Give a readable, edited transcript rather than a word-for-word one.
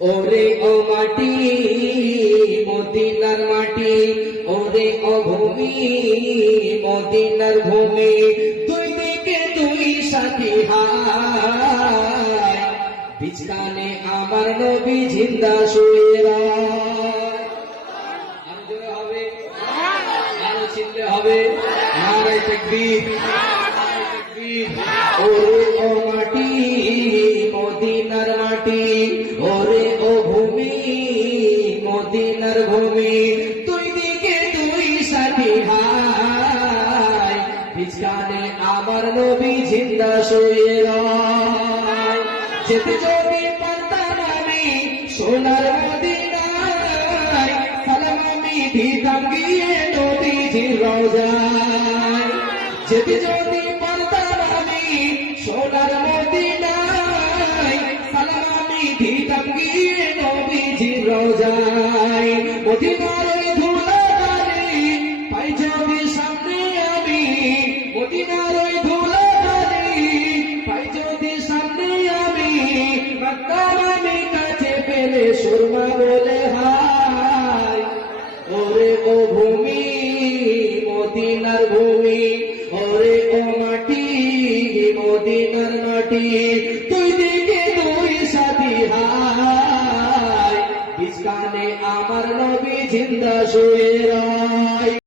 ওরে ও মাটি মদিনার মাটি, ওরে ও ভূমি মদিনার ভূমি, দুই দিকে দুই সাথী হায়, বিছানে আমার নবী জিন্দা শুয়ে রয়। আরো জোরে হবে, আরো চিনতে হবে, নারে তাকবীর, ওরে ও মাটি মদিনার মাটি, ওরে ও ভূমি মদিনার ভূমি, দুই দিকে দুই সাথী ভাই, বিছানে আমার নবী জিন্দা শুয়ে রয়। যেতে যদি পারতাম আমি সোনার মদিনায়, সালাম আমি দিতাম গিয়ে নবীজির রওজায়। যেতে যদি পারতাম আমি সোনার মদিনায়, সালাম আমি দিতাম গিয়ে নবীজির রওজায়। মদিনার ওই ধুলাবালি পাই যদি সামনে আমি, মদিনার ওই ধুলাবালি পাই যদি সামনে আমি, মক্কার আমি কাছে পেলে সুরমা বলে হায়। ওরে ও ভূমি মদিনার ভূমি, ওরে ও মাটি মদিনার মাটি, দুই দিকে দুই সাথী হায়, বিছানে আমার নবী জিন্দা শুয়ে রয়।